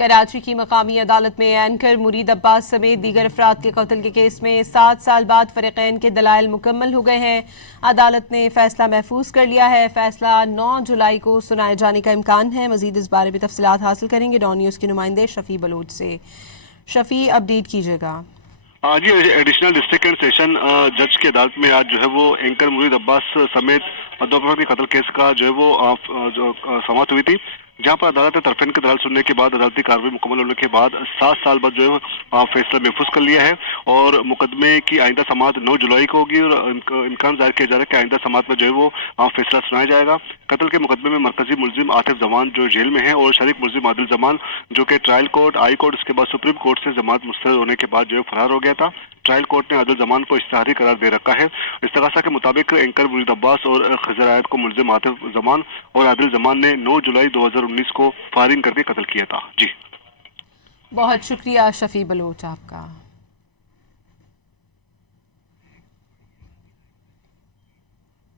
कराची की मकामी अदालत में एंकर मुरीद अब्बास समेत दीगर अफराद के कत्ल के केस में 7 साल बाद फरीकैन के दलाइल मुकम्मल हो गए हैं। अदालत ने फैसला महफूज कर लिया है। फैसला 9 जुलाई को सुनाए जाने का इम्कान है। मजीद इस बारे में तफसीलात हासिल करेंगे डॉन न्यूज़ के नुमाइंदे शफी बलोच से। शफी, अपडेट कीजिएगा। जी, एडिशनल डिस्ट्रिक्ट एंड सेशन जज की अदालत में आज जो है वो एंकर मुरीद अब्बास समेत दो अफराद के कत्ल केस का जो है वो समाप्त हुई थी, जहां पर अदालत ने तरफेन की दलाल सुनने के बाद अदालती कार्रवाई मुकम्मल होने के बाद 7 साल बाद जो है फैसला महफूज कर लिया है और मुकदमे की आइंदा समाअत 9 जुलाई को होगी और इम्कान जाहिर किया जा रहा है कि आइंदा समाअत में जो है वो फैसला सुनाया जाएगा। कत्ल के मुकदमे में मरकजी मुलजिम आतिफ जमान जो जेल में है और शरीक मुलजिम आदिल जमान जो कि ट्रायल कोर्ट, हाई कोर्ट, उसके बाद सुप्रीम कोर्ट से जमानत मुस्तरद होने के बाद जो है फरार हो गया था। ट्रायल कोर्ट ने आदिल जमान को इश्तिहारी करार दे रखा है। इस्तगासा के मुताबिक एंकर मुरीद अब्बास और खिजर आयत को मुलजिम आतिफ जमान और आदिल जमान ने 9 जुलाई 2019 को फायरिंग करके कत्ल किया था। जी, बहुत शुक्रिया शफी बलोच आपका।